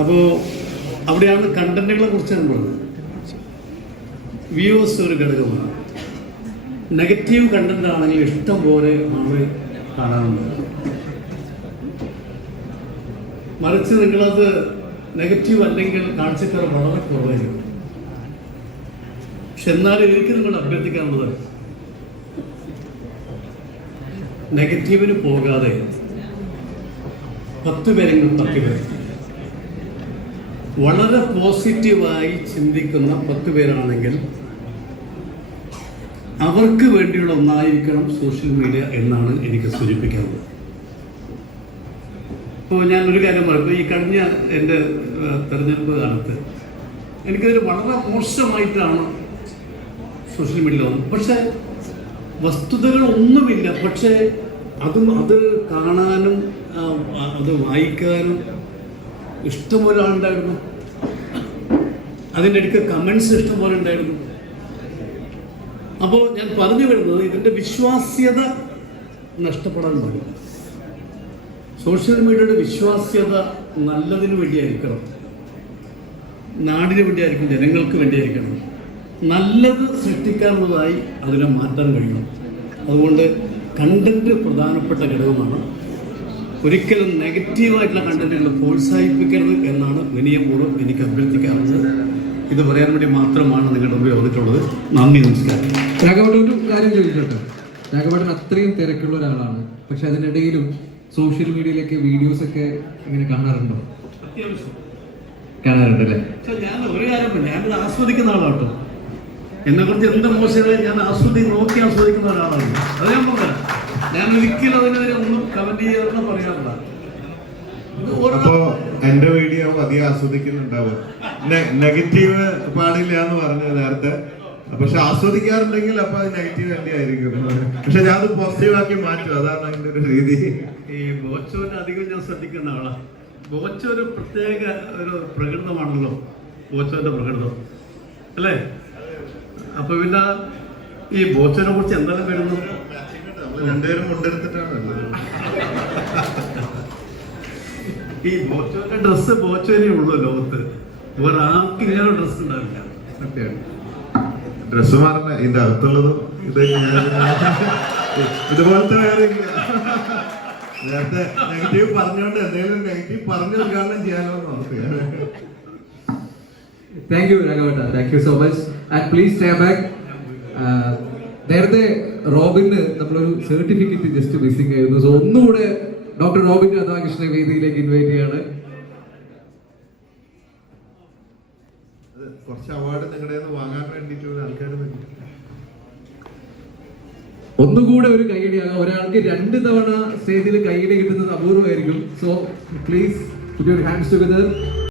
അപ്പോൾ അവിടെയാണ് കണ്ടന്റുകളെ കുറിച്ച് ഞാൻ പറഞ്ഞത്. വ്യൂവേഴ്സ് ഒരു ഘടകമാണ്. നെഗറ്റീവ് കണ്ടന്റ് ആണെങ്കിൽ ഇഷ്ടം പോലെ ആൾ കാണാറുണ്ട്. മറിച്ച് നിങ്ങളത് നെഗറ്റീവ് അല്ലെങ്കിൽ കാഴ്ചക്കാർ വളരെ കുറവായിരിക്കും. പക്ഷെ എന്നാലും എനിക്ക് നിങ്ങൾ അഭ്യർത്ഥിക്കാനുള്ളത് നെഗറ്റീവിന് പോകാതെ പത്ത് പേരെങ്കിലും പത്ത് പേർ വളരെ പോസിറ്റീവായി ചിന്തിക്കുന്ന പത്ത് പേരാണെങ്കിൽ അവർക്ക് വേണ്ടിയുള്ള ഒന്നായിരിക്കണം സോഷ്യൽ മീഡിയ എന്നാണ് എനിക്ക് സൂചിപ്പിക്കാറുള്ളത് ഇപ്പോൾ ഞാൻ ഒരു കാര്യം പറയുമ്പോൾ ഈ കഴിഞ്ഞ എന്റെ തെരഞ്ഞെടുപ്പ് കാലത്ത് എനിക്കതിൽ വളരെ മോശമായിട്ടാണ് സോഷ്യൽ മീഡിയ വന്നത്. പക്ഷേ വസ്തുതകളൊന്നുമില്ല പക്ഷേ അതും അത് കാണാനും അത് വായിക്കാനും ഇഷ്ടംപോലെ ആളുണ്ടായിരുന്നു. അതിന്റെ ഇടയ്ക്ക് കമൻസ് ഇഷ്ടംപോലെ ഉണ്ടായിരുന്നു. അപ്പോൾ ഞാൻ പറഞ്ഞു വരുന്നത് ഇതിന്റെ വിശ്വാസ്യത നഷ്ടപ്പെടാൻ പാടില്ല. സോഷ്യൽ മീഡിയയുടെ വിശ്വാസ്യത നല്ലതിന് വേണ്ടിയായിരിക്കണം. നാടിന് വേണ്ടിയായിരിക്കും ജനങ്ങൾക്ക് വേണ്ടിയായിരിക്കണം. നല്ലത് സൃഷ്ടിക്കാനുള്ളതായി അതിനെ മാറ്റാൻ കഴിയണം. അതുകൊണ്ട് കണ്ടന്റ് പ്രധാനപ്പെട്ട ഘടകമാണ്. ഒരിക്കലും നെഗറ്റീവായിട്ടുള്ള കണ്ടന്റുകൾ പ്രോത്സാഹിപ്പിക്കരുത് എന്നാണ് വിനയപൂർവം എനിക്ക് അഭ്യർത്ഥിക്കാറുള്ളത്. ഇത് പറയാൻ വേണ്ടി മാത്രമാണ് നിങ്ങളുടെ മുമ്പിൽ വന്നിട്ടുള്ളത്. നന്ദി നമസ്കാരം. രാഘവേട്ടൻ ഒരു കാര്യം ചോദിച്ചോട്ടെ രാഘവേട്ടൻ അത്രയും തിരക്കുള്ള ഒരാളാണ്. പക്ഷെ അതിനിടയിലും സോഷ്യൽ മീഡിയയിലേക്ക് വീഡിയോസ് ഒക്കെ ഇങ്ങനെ കാണാറുണ്ടോ? അത്യാവശ്യം കാണാറുണ്ട് അല്ലേ ഞാൻ ഒരു കാര്യം ഞാനത് ആസ്വദിക്കുന്ന ആളാട്ടോ. എന്നെ കുറിച്ച് എന്ത് മോശമായി ഞാൻ ആസ്വദി നോക്കി ആസ്വദിക്കുന്ന ഒരാളാണ്. അത് ഞാൻ പറയാം. ഞാൻ ഒരിക്കലും അതിനെതിരെ ഒന്നും കമന്റ് അപ്പോ എന്റെ വീഡിയോ അധികം ആസ്വദിക്കുന്നുണ്ടാവും. നെഗറ്റീവ് പാടില്ല എന്ന് പറഞ്ഞു നേരത്തെ. പക്ഷെ ആസ്വദിക്കാറുണ്ടെങ്കിൽ അപ്പൊ അത് നെഗറ്റീവ് തന്നെ ആയിരിക്കും. പക്ഷെ ഞാൻ അത് പോസിറ്റീവ് ആക്കി മാറ്റും. അതാണ് അതിന്റെ ഒരു രീതി. ഈ ബോച്ചോനെ അധികം ഞാൻ ശ്രദ്ധിക്കുന്ന ആളാണ് ബോച്ചോ ഒരു പ്രത്യേക ഒരു പ്രകൃതമാണല്ലോ ബോച്ചോന്റെ പ്രകടനം. അല്ലേ? അപ്പൊ പിന്നെ ഈ ബോച്ചോനെ കുറിച്ച് എന്തെല്ലാം വരുന്നു രണ്ടുപേരും കൊണ്ടെടുത്തിട്ടാണ് ഈ ബോച്ചോന്റെ ഡ്രസ്സ് ബോച്ചോനെ ഉള്ളൂ ലോകത്ത്. വേറെ ആർക്കും ഇങ്ങനെ ഡ്രസ്സ് ഉണ്ടാവില്ല. സത്യമാണ് ഡ്രസ് മാറണ ഇതിന്റെ അകത്തുള്ളതും ഇത് ഞാൻ- ഇതുപോലത്തെ വേറെ നേരത്തെ നെഗറ്റീവ് പറഞ്ഞുകൊണ്ട് എന്തെങ്കിലും നെഗറ്റീവ് പറഞ്ഞു ഉദ്ഘാടനം ചെയ്യാനോ thank you രാഘവട്ട. Thank you so much and please stay back നേരത്തെ റോബിന് നമ്മളൊരു സർട്ടിഫിക്കറ്റ് ജസ്റ്റ് മിസ്സിംഗ് ആയിരുന്നു. സോ ഒന്നുകൂടെ ഡോക്ടർ റോബിൻ രാധാകൃഷ്ണനെ വേദിയിലേക്ക് ഇൻവൈറ്റ് ചെയ്യാണ്. കുറച്ച് അവാർഡ് നിങ്ങളുടെ വാങ്ങാൻ ആൾക്കാർ ഒന്നുകൂടെ ഒരു കൈയടിയാകാം ഒരാൾക്ക് രണ്ട് തവണ സ്റ്റേജിൽ കൈയടി കിട്ടുന്നത് അപൂർവമായിരിക്കും. So please hands together